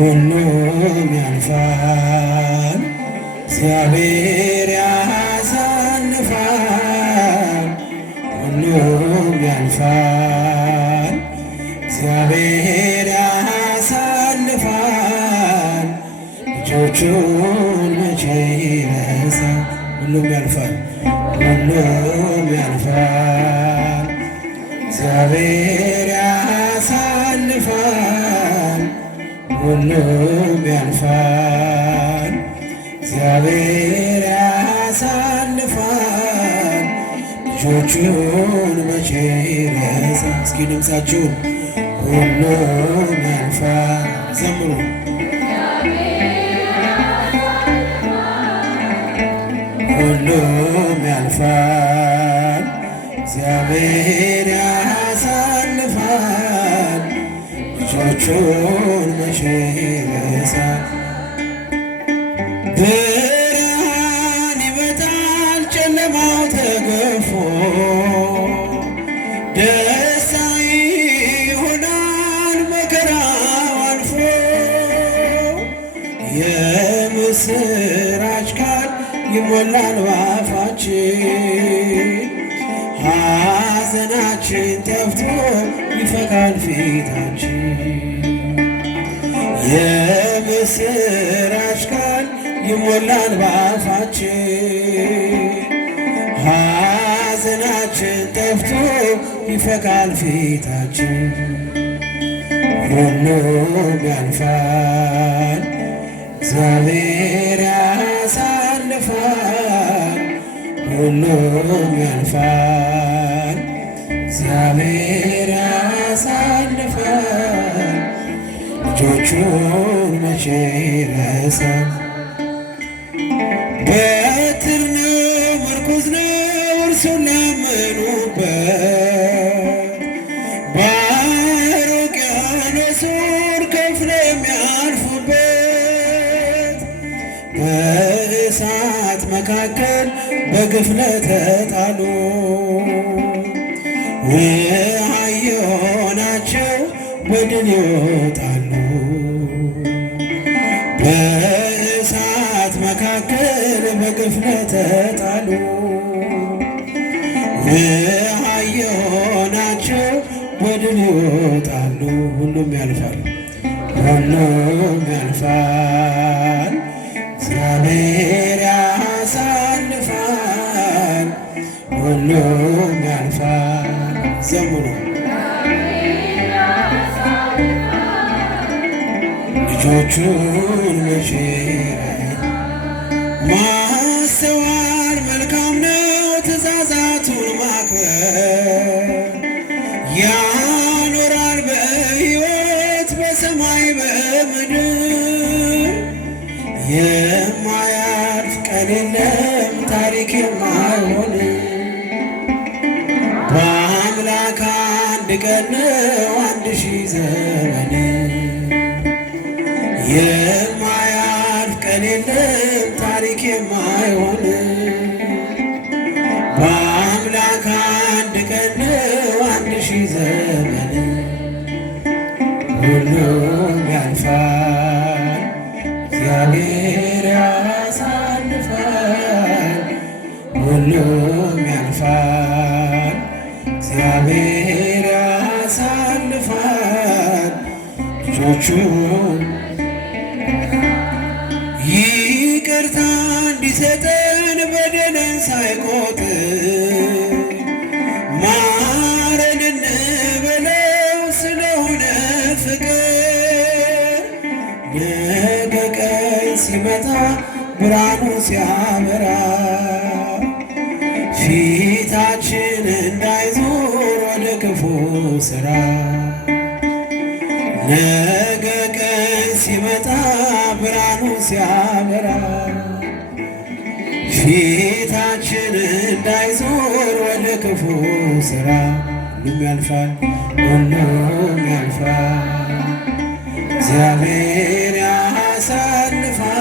ሁሉም ያልፋል እግዚአብሔር ያሳልፋል። ሁሉም ያልፋል እግዚአብሔር ያሳልፋል። ልጆቹን መቼ ይረሳል? ሁሉም ያልፋል ሁሉም ያልፋል እግዚአብሔር ያሳልፋል። ሁሉም ያልፋል እግዚአብሔር ያሳልፋል። ልጆቹን መቼ ይረሳል? እስኪ ድምፃችሁን ሁሉም ያልፋል ዘምሩ። ሁሉም ያልፋል እግዚአብሔር ያሳልፋል። ልጆቹን መቼ ይረሳል? ብርሃን ይመጣል ጨለማው ተገፎ፣ ደስታ ይሆናል መከራው አልፎ። የምስራች ቃል ይሞላል ባፋችን፣ ሐዘናችን ጠፍቶ ይፈካል ፊታችን። የምስራች ቃል ይሞላል ባፋችን፣ ሐዘናችን ጠፍቶ ይፈካል ፊታችን። ሁሉም ያልፋል እግዚአብሔር ያሳልፋል። ሁሉም ያልፋል እግዚአብሔር ያሳልፋል። ልጆቹን መቼ ይረሳል? በትር ነው ምርኩዝ ነው እርሱን ላመኑበት፣ ባሕረ ውቅያኖሱን ከፍለው የሚያልፉበት። በእሳት መካከል በግፍ ለተጣሉ ውሃ የሆናቸው በድል ይወጣሉ። በእሳት መካከል በግፍ ለተጣሉ ውሃ የሆናቸው በድል ይወጣሉ። ሁሉም ያልፋል ሁሉም ያልፋል እግዚአብሔር ያሳልፋል። ሁሉም ያልፋል ዘምሩ። ልጆቹን መቼ ማስተዋል መልካም ነው ትእዛዛቱን ማክበር፣ ያኖራል በሕይወት በሰማይ በምድር። የማያልፍ ቀን የለም ታሪክ የማይሆን፣ በአምላክ አንድ ቀን ነው 1000 ዘመን። የማያልፍ ቀን የለም ታሪክ የማይሆን፣ በአምላክ አንድ ቀን ነው 1000 ዘመን። ሁሉም ያልፋል እግዚአብሔር ያሳልፋል። ሁሉም ያልፋል እግዚአብሔር ያሳልፋል። ልጆቹን ይቅርታ እንዲሰጠን በደልን ሳይቆጥር ማረን እንበለው ስለሆነ ፍቅር። ነገ ቀን ሲመጣ ብርሃኑ ሲያበራ ፊታችን እንዳይዞር ወደ ክፉ ሥራ። ነገ ቀን ሲመጣ ብርሃኑ ሲያበራ ፊታችን እንዳይዞር ወደ ክፉ ሥራ። ሁሉም ያልፋል ሁሉም ያልፋል እግዚአብሔር ያሳልፋል።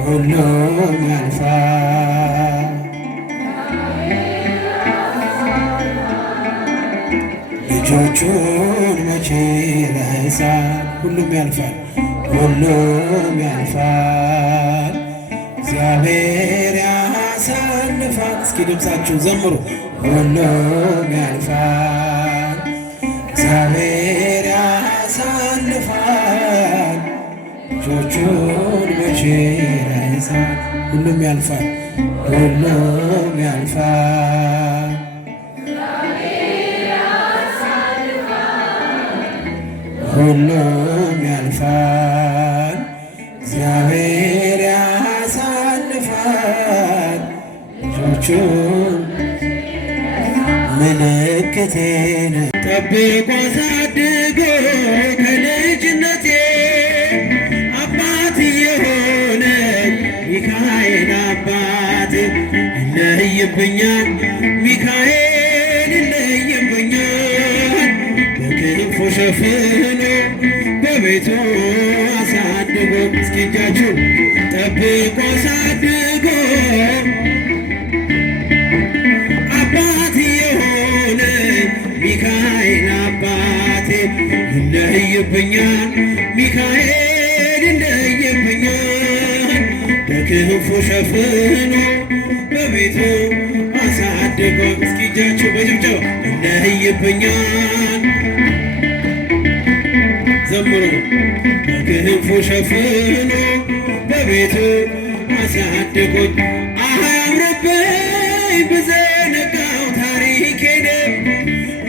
ሁሉም ያልፋል ልጆቹን መቼ ይረሳል? ሁሉም ያልፋል፣ ሁሉም ያልፋል፣ እግዚአብሔር ያሳልፋል። እስኪ ድምፃችሁ ዘምሩ። ሁሉም ያልፋል፣ እግዚአብሔር ያሳልፋል፣ ልጆቹን መቼ ይረሳል። ሁሉም ያልፋል፣ ሁሉም ያልፋል፣ ሁሉም ያልፋል፣ እግዚአብሔር ያሳልፋል፣ ልጆቹን ምልክቴን ጠብቆ አሳድጎ ከልጅነቴ አባት የሆነ ሚካኤል አባቴ ይለይብኛል፣ ሚካኤል ይለይብኛል። በክንፉ ሸፍኖ በቤቱ አሳድጎ እስኪ እጃችሁን ጠብቆ አሳድጎ አባት የሆነ ሚካኤል አባቴ ይለይብኛል፣ ሚካኤል ይለይብኛል። በክንፉ ሸፍኖ በቤቱ አሳድጎ እስኪ እጃችሁ በጭብጨባ ይለይብኛል ዘምሩ። በክንፉ ሸፍኖ በቤቱ አሳድጎኝ አያምርብኝ ብዘነጋው ታሪኬን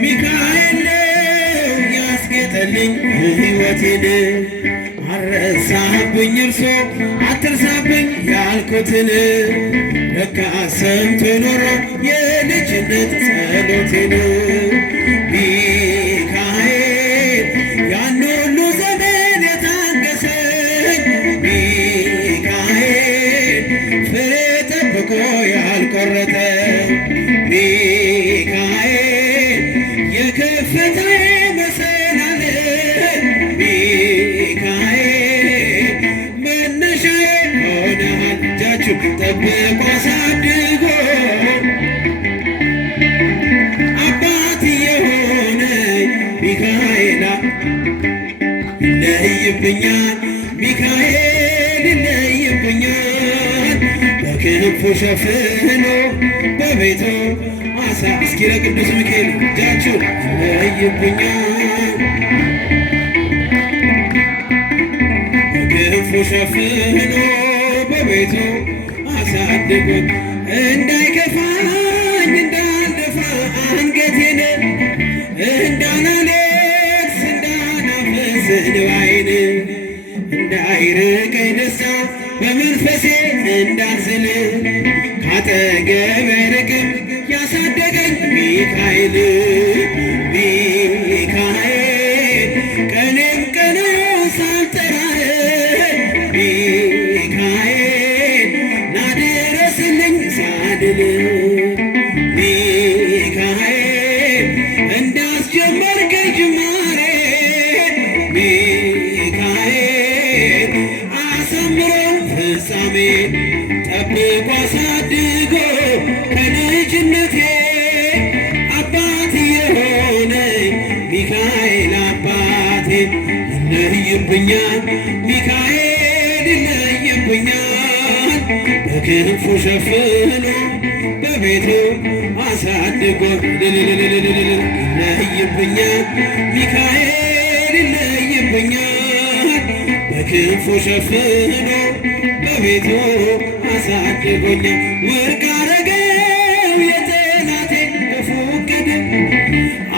ሚካኤል ነው ያስጌጠልኝ ሕይወቴን። አረሳብኝ እርሶ አትርሳብኝ ያልኩትን ለካ ሰምቶ ኖሮ የልጅነት ጸሎቴን። ሚካኤል ያን ሁሉ ዘመን የታገሰኝ ሚካኤል ፍሬ ጠብቆ ያልቆረጠ ሚካኤል የከፍታዬ መሰላል ሚካኤል መነሻዬ ሆነሃል። እጃችሁ ጠብቆ አሳድጎ አባት የሆነ ሚካኤል ይለይብኛል፣ ሚካኤል ይለይብኛል። በክንፉ ሸፍኖ በቤቱ አሳ እስኪ ለቅዱስ ሚካኤል እጃችሁ ይለይብኛል። በክንፉ ሸፍኖ በቤቱ አሳድጎኝ እንዳይከፋኝ እንዳልደፋ አንገቴን እንዳላለቅስ እንዳናፈስ እንባዬን እንዳይርቀኝ ደስታ በመንፈሴ እንዳልዝል ካጠገቤ አይርቅም ያሳደገኝ ሚካኤል ሚካኤል ቀኔም ቀኑ ሳልጠራህ ሚካኤል ናድረስልኝ ሳድል ሚካኤል እንዳስጀመርከኝ ጅማሬ ሚካኤል አሳምሮ ፍጻሜ ጠብቆ አሳድጎ ከልጅነቴ አባት የሆነኝ ሚካኤል አባቴ ይለይብኛል፣ ሚካኤል ይለይብኛል። በክንፉ ሸፍኖ በቤቱ አሳድጎ ይለይብኛል፣ ሚካኤል ይለይብኛል። በክንፉ ሸፍኖ በቤቱ አሳድጎኛል። ወርቅ አረገው የጠላቴ ክፉ ዕቅድ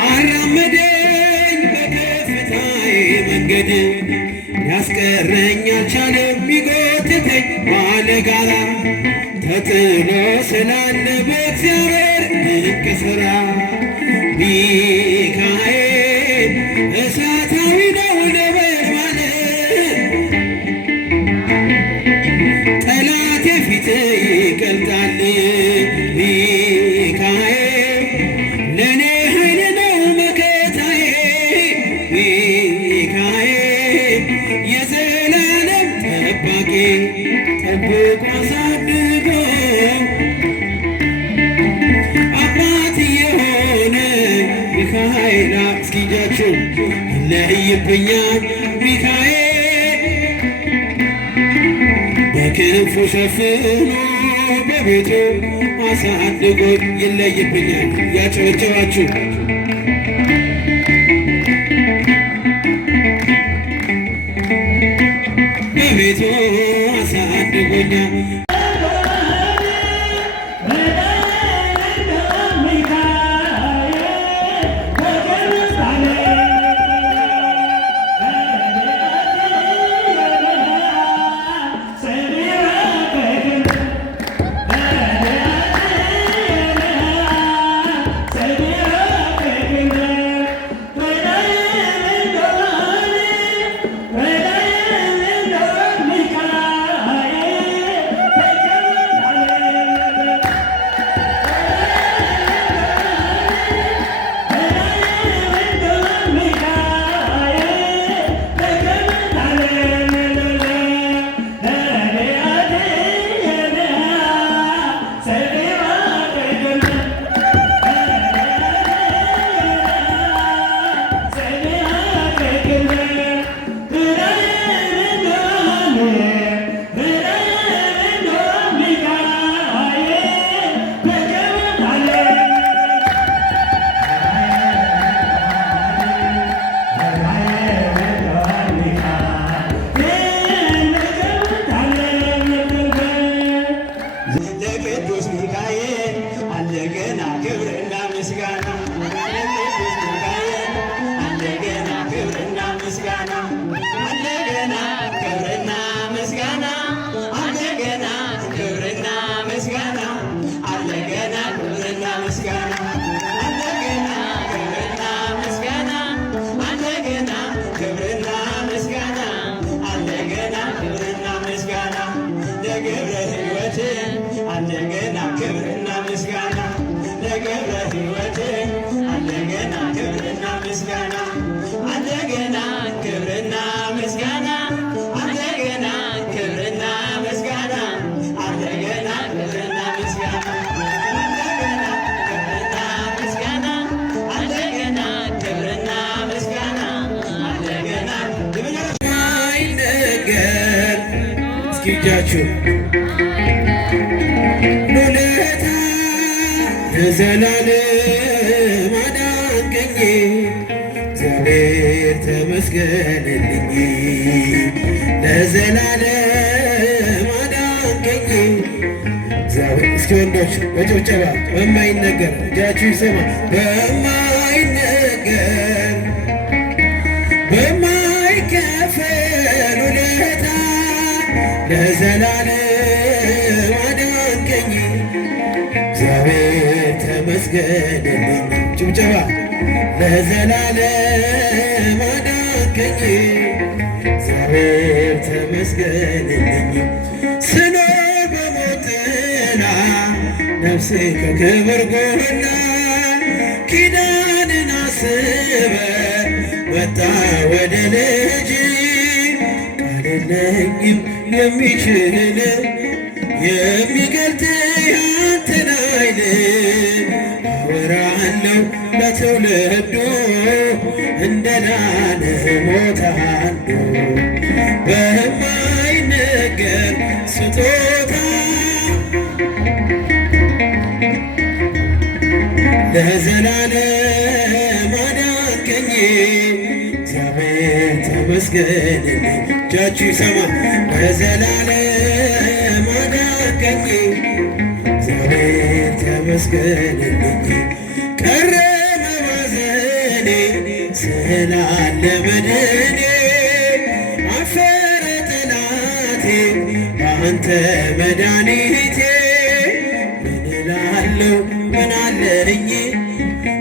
አራመደኝ በከፍታዬ መንገድ ያስቀረኝ አልቻለም ቢጎትተኝ ባለጋራ ተጥሎ ስላለ በእግዚአብሔር ድንቅ ሥራ ሚካኤል እሳታዊ ነው ነበልባል ጠላቴ ፊት ይቀልጣል ሚካኤል ለእኔ ኃይል ነው መከታዬ ሚካኤል የዘላለም ጠባቂ ጠብቆ አሳድጎ አባት የሆነ ሚካኤል እስኪ እጃችሁ ይለይብኛል ሚካኤል በክንፉ ሸፍኖ በቤቱ አሳድጎኝ ይለይብኛል። ያጨበጨባችሁ በቤቱ አሳድጎኛል። እንደገና ክብርና ምስጋና ለገብረ ሕይወት እንደገና ክብርና ምስጋና እንደገና ክብርና ምስጋና እንደገና ክብርና ምስጋና እንደገና ክብርና ምስጋና እንደገና ክብርና ምስጋና እንደገና አይነገር እስኪ እጃችሁ ለዘላለም አዳንከኝ እግዚአብሔር ተመስገንልኝ። ለዘላለም አዳንከኝ እግዚአብሔር። እስኪ ወንዶች በጭብጨባ በማይነገር እጃችሁ ይሰማ። በማይነገር በማይከፈል ውለታ ለዘላለም አዳንከኝ እግዚአብሔር ተመስገንልኝ። ጭብጨባ ለዘላለም አዳንከኝ እግዚአብሔር ተመስገንልኝ። ስኖር በሞት ጥላ ነፍሴ ከክብር ጎና ኪዳንን አስበ መጣ ወደ ልጅ ቃል የለኝም የሚችል የሚገልጥ ያንተን ኃይል አወራለሁ ለትውልዱ እንደላለ ሞት አንዱ በማይነገር ስጦታ ለዘላለም አዳንከኝ እግዚአብሔር ተመስገንልኝ። እጃችሁ ይሰማ። ለዘላለም አዳንከኝ እግዚአብሔር ተመስገንልኝ። ቀረ መባዘኔ ስላለ መድኔ አፈረ ጠላቴ በአንተ መድኃኒቴ ምን እላለሁ ምን አለኝ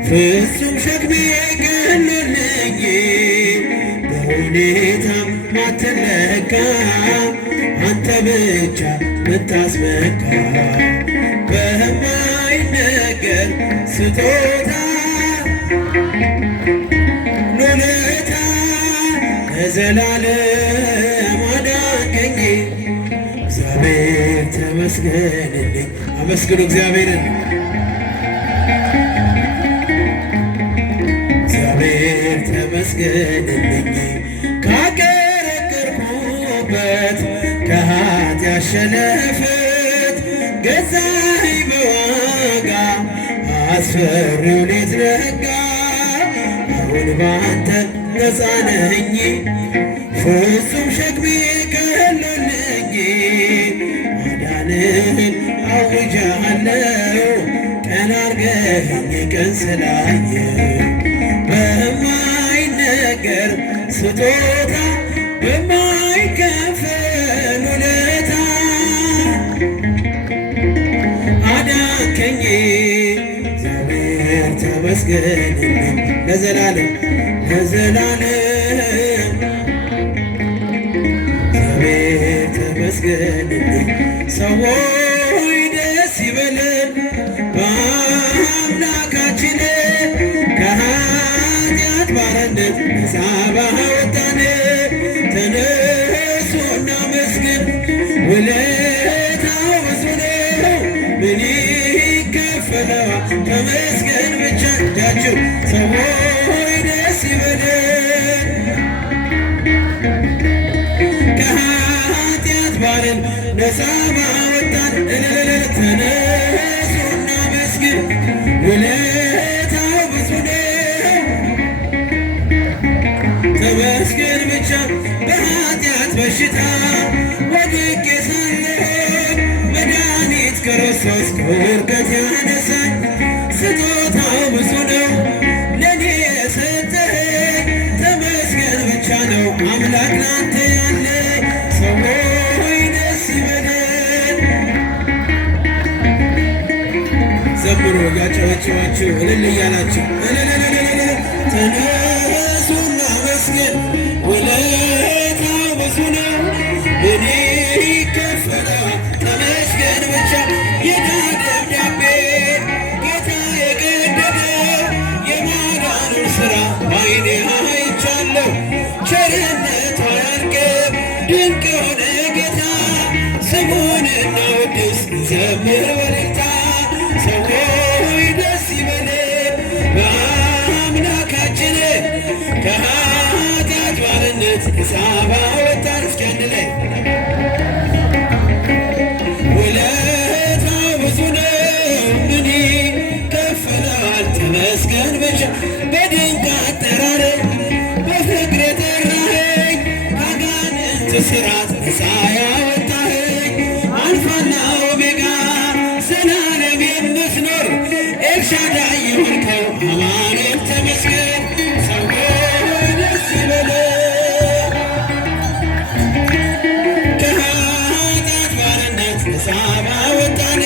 ፍጹም ሸክሜ ቀሎልኝ በሁኔታ ማትለካ አንተ ብቻ ምታስመካ በማይነገር ስጦታ ሉለታ ለዘላለም አዳንከኝ እግዚአብሔር ተመስገንልኝ። አመስግኑ እግዚአብሔርን። እግዚአብሔር ተመስገንልኝ ካቀረቀርኩበት ከኃጢአት ሸለፈት ገዛኸኝ በዋጋ አስፈሪው ሌት ነጋ። አሁን ባንተ ነፃ ነኝ ፍጹም ሸክሜ ቀሎልኝ ማዳንህን አውጃለሁ ቀን አርገኸኝ ቀን ስላየሁ በማይነገር ስጦታ በማይከፈል ውለታ አዳንከኝ እግዚአብሔር ተመስገንልኝ ለዘላለም ለዘላለም እግዚአብሔር ተመስገንልኝ። ሰዎች ደስ ይበለን በአምላካችን ከኃጢአት ባርነት ነፃ ባወጣን ተነሱ እናመስግን ውለታው ብዙ ነው ምን ይከፈለዋል ተመስገን ብቻ እጃችሁ ሰዎች ደስ ይበለን ከኃጢአት ባርን ነፃ ባወጣን ተነሱ እናመስግን ውለታው ብዙ ነው ተመስገን ብቻ በኃጢአት በሽታ ወድቄ ሳለሁ መድኃኒት ክርስቶስ ከውድቀት ያነሳኝ ስጦታው ብዙ ነው ለኔ የሰጠኸኝ ተመስገን ብቻ ነው አምላክ ላንተ ያለኝ ሰዎች ደስ ይበለን። ዘምሩ ያጨበጭባችሁ እልል እያላችሁ ተነሱ እናመስግን ውለታው ብዙ ነው ምን ይከፈለዋል ተመስገን ብቻ የዕዳ ደብዳቤ ጌታ የቀደደ የማዳኑን ሥራ በዓይኔ አይቻለሁ ቸርነቱ አያልቅም ድንቅ የሆነ ጌታ ስሙን እናወድስ ዘምር በእልልታ ሰዎች ደስ ይበለን በአምላካችን ከኃጢአት ባርነት ነፃ ባወጣን እስኪ አንድ ላይ ውለታው ብዙ ነው ምን ይከፈለዋል ተመስገን ብቻ በድንቅ አጠራር በፍቅር የጠራኸኝ ከአጋንንት ሥራት ነፃ ያወጣኸኝ አልፋና ኦሜጋ ዘላለም የምትኖር ኤልሻዳይ የሆንከው አማኑኤል ተመስገን ሰዎች ደስ ይበለን ከኃጢአት ባርነት ነፃ ባወጣን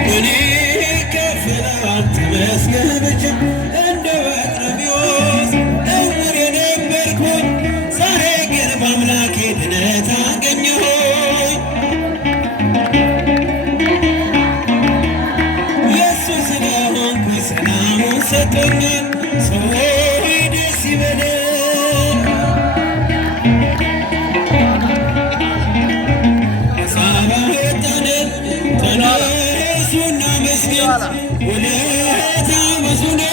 ምን ይከፈለዋል ተመስገን ብቻ እንደ በርጤሜዎስ ዕውር የነበርኩኝ ዛሬ ግን በአምላኬ ድነት አገኘሁኝ የእሱ ስለሆንኩ ሰላሙን ሰጥቶኛል ሰዎች ደስ ይበለን ነፃ ባወጣን ተነሱ እናመስግን ውለታው ብዙ ነው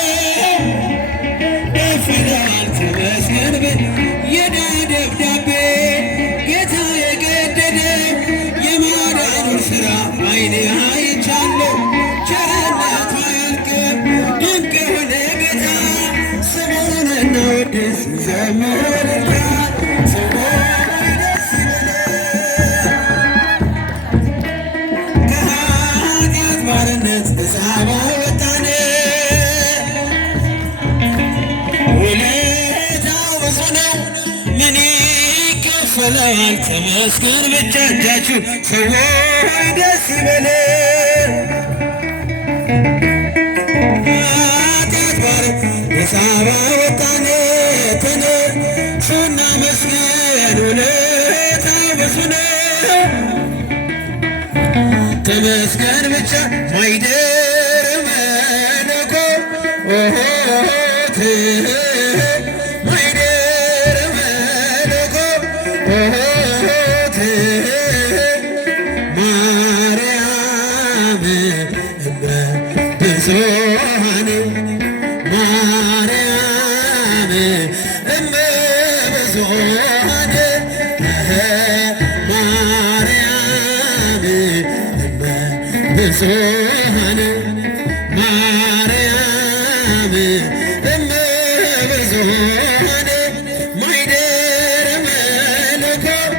ይከፈለዋል ተመስገን የዕዳ ደብዳቤ ጌታ የቀደደ የማዳኑን ሥራ በዓይኔ አይቻለሁ ቸርነቱ አያልቅም ድንቅ የሆነ ጌታ ስሙን እናወድስ ዘምር በእልልታ ሰዎች ደስ ይበለን ከኃጢአት ባርነት ነፃ ባወጣን ውለታው ብዙ ነው ምን ይከፈለዋል ተመስገን ብቻ እጃችሁ ሰዎች ደስ ይበለን ኃጢአት ባርነት ነፃ ባወጣን ተነሱ እናመስግን ውለታው ብዙ ነው ተመስገን ብቻ ማይደር መለኮት ማይደር መለኮት ማርያም ብዙኃን ማርያም እመ ብዙኃን ማርያም እመ ብዙኃን ማርያም እመ ብዙኃን ማይደረ መለኮት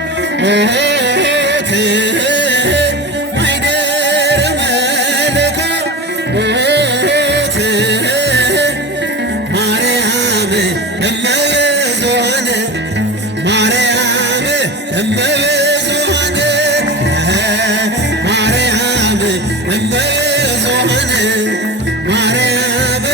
ማይደረ መለኮት ማርያም እመ ብዙኃን ማርያም እመ ብዙኃን ማርያም እመ ብዙኃን ማርያም